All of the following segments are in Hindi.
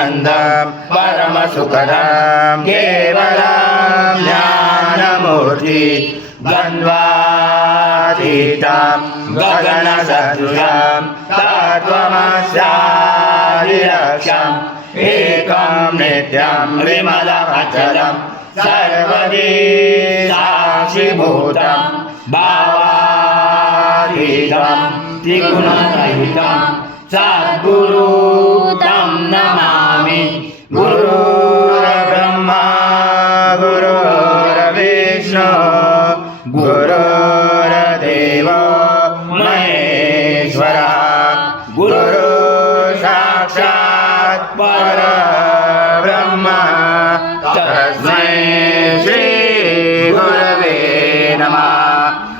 आनन्दं परमसुखदं केवलं ज्ञानमूर्ति द्वन्द्वातीतं गगनसदृशं तत्त्वमस्यादिलक्ष्यम् एकं नित्यं विमलमचलं सर्वदी साक्षिभूतं भावातीतं त्रिगुणरहितं सद्गुरुं तं नमामि। गुरुर्ब्रह्मा गुरुर्विष्णु गुरुर्देवो महेश्वरः गुरु साक्षात् परब्रह्म तस्मै श्री गुरवे नमः।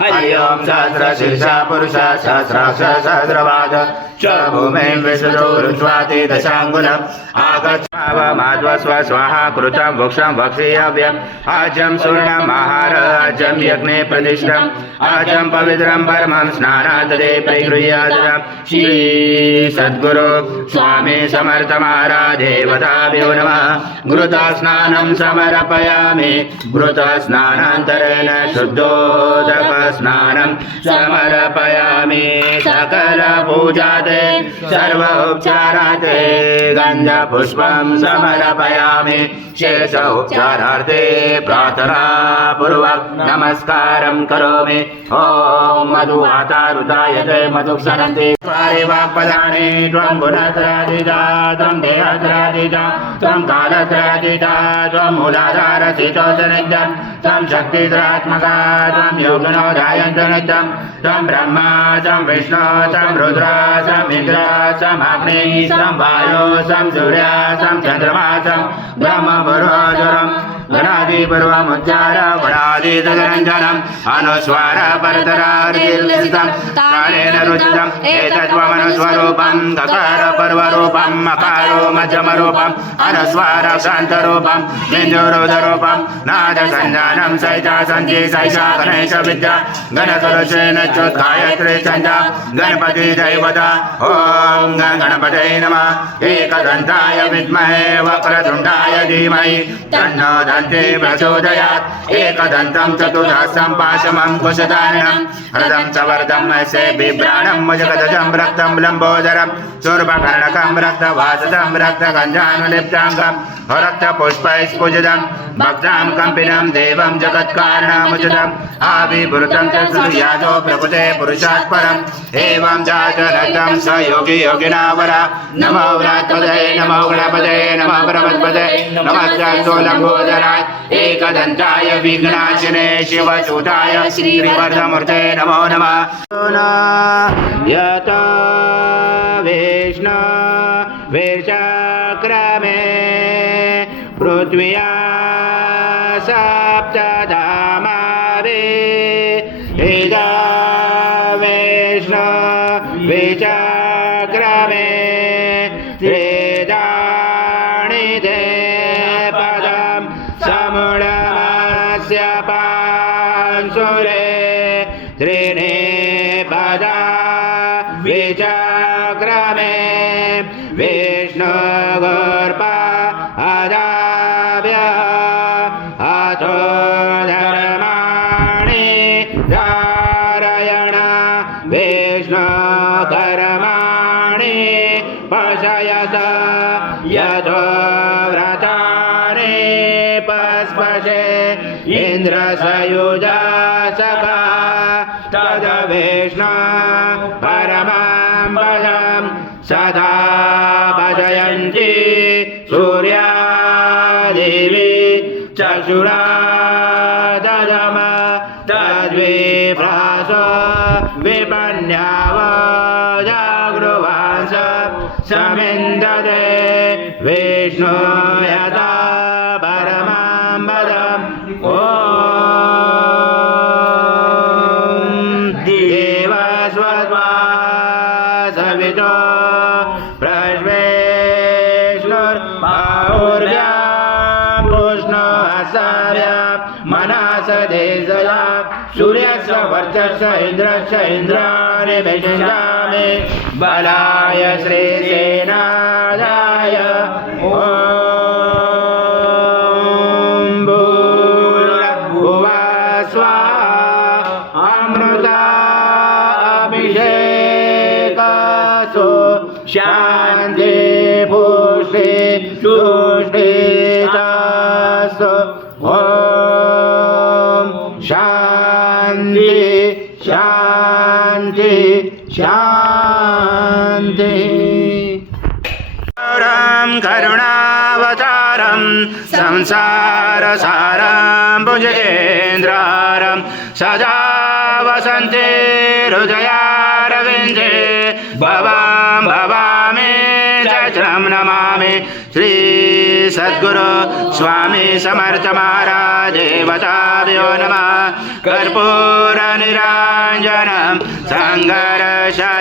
हरि ओं सहस्रशीर्षा पुरुषः सहस्राक्ष सहस्रपाद भूमिं विशदो ऋत्वाति दशाङ्गुलम् आगच्छावमाध्वस्व स्वाहा कृतं वक्षं वक्षीयव्यम् आजं सूर्णमाहार आजं यज्ञे प्रतिष्ठम् आजं पवित्रं परमं स्नानाददे परिगृह्यादम् श्री सद्गुरु स्वामी समर्थ महाराज देवताभ्यो नमः। घृतस्नानं समर्पयामि घृतस्नानान्तरेण शुद्धोदक स्नानं समर्पयामि सकल पूजाते सर्व उपचारार्थे गन्धपुष्पं समर्पयामि शेष उपचारार्थे प्रार्थना पूर्वक नमस्कारं करोमि। ॐ मधुवातारुताय ते मधुक्षरन्ति स्वारे वाक्पदानि त्वं गुणत्रयातीता त्वं देहत्रयातीता त्वं कालत्रयातीता त्वं मूलाधारस्थितोऽसनित्यं त्वं शक्तित्रयात्मका त्वं योगिनोऽध्यायन्तनित्यं त्वं ब्रह्मा त्वं विष्णु त्वं रुद्र त्वं इंद्र त्वं अग्नि त्वं वायु त्वं सूर्य त्वं चन्द्रमा त्वं ब्रह्मपुरोचरम् गणादिपूर्वमुच्चार गुणादितरञ्जनम् अनुस्वार परतरार्थितं कालेन रुचितम् एतद्वमनुस्वरूपं ककार पर्वरूपं मकारो मध्यमरूपम् अनुस्वार शान्तरूपं बिन्दुरुदरूपं नादसञ्जानं सहिता सन्धि सहिता गणेश विद्या गणसुरसेन गायत्री छन्दा गणपति दैवता। ॐ गणपतये नमः। एकदन्ताय विद्महे वक्रतुण्डाय धीमहि तन्नो दन्ते प्रचोदयात्। एकदन्तं चतुर्हस्तं पाशमं कुशधारिणं रथं च वर्धं यस्य बिभ्राणं मजगदजं रक्तं लम्बोदरं शूर्पकर्णकं रक्तवासदं रक्तगन्धानुलिप्ताङ्गं रक्तपुष्पैस्फुजितं भक्तां कम्पिनं देवं जगत्कारणमुचितम् आविवृतं च सूर्यादो प्रभुते पुरुषात् परम् एवं जातरतं स योगी योगिनावरा। नमो व्रातपदये नमो गणपतये नमो परमपदये नमः लम्बोदराय एकदन्ताय विघ्नाशिने शिवसूताय श्रीवर्धमूर्ते नमो नमः। यतो विष्णु विचक्रमे पृथ्व्या सप्तधामावे इदा विष्णु विचक्रमे त्रिदाणि ते पदं समुडमस्य पांसुरे त्रीणि पदा विचक्रमे विष्णुगोर्पा अदाभ्यः अथो धर्माणि धारयण विष्णुकर्माणि पशयत यतो व्रतानि पस्पशे इन्द्रसयुजा सखा तद विष्णु परमं पदं सदा भजयन्ति सूर्यादेवी चक्षुरा ददम तद्विप्रास विपन्याव जागृवास समिन्दते विष्णु यथा परमं पदम्। ॐ देवस्वत्वा सवितो प्रश्वेष्णुर्बाहुर्या पुष्णो हसार्या मनसदेशया सूर्यस्य वर्चस्य इन्द्रस्य इन्द्राणि विषयामि बलाय श्रीसेनाय ॐ ॐ भूर्भुवः स्वाहा अमृताभिषेकसु शान्ति पुष्टि तुष्टितासु ॐ शान्ति शान्ति शान्ति करुणावतारं संसारसारं भुजगेन्द्रारं सदा वसन्ते हृदयारविन्दे भवां भवामि चरणं नमामि श्री सद्गुरु स्वामी समर्थ महाराज देवताभ्यो नमः कर्पूरनिराञ्जनं सङ्गर्शयामि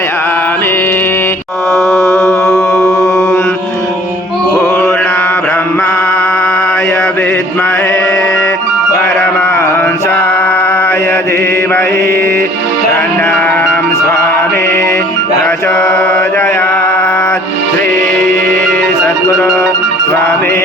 पूर्णब्रह्माय विद्महे परमहंसाय धीमहि तन्नं स्वामी प्रचोदयात् श्री सद्गुरु स्वामी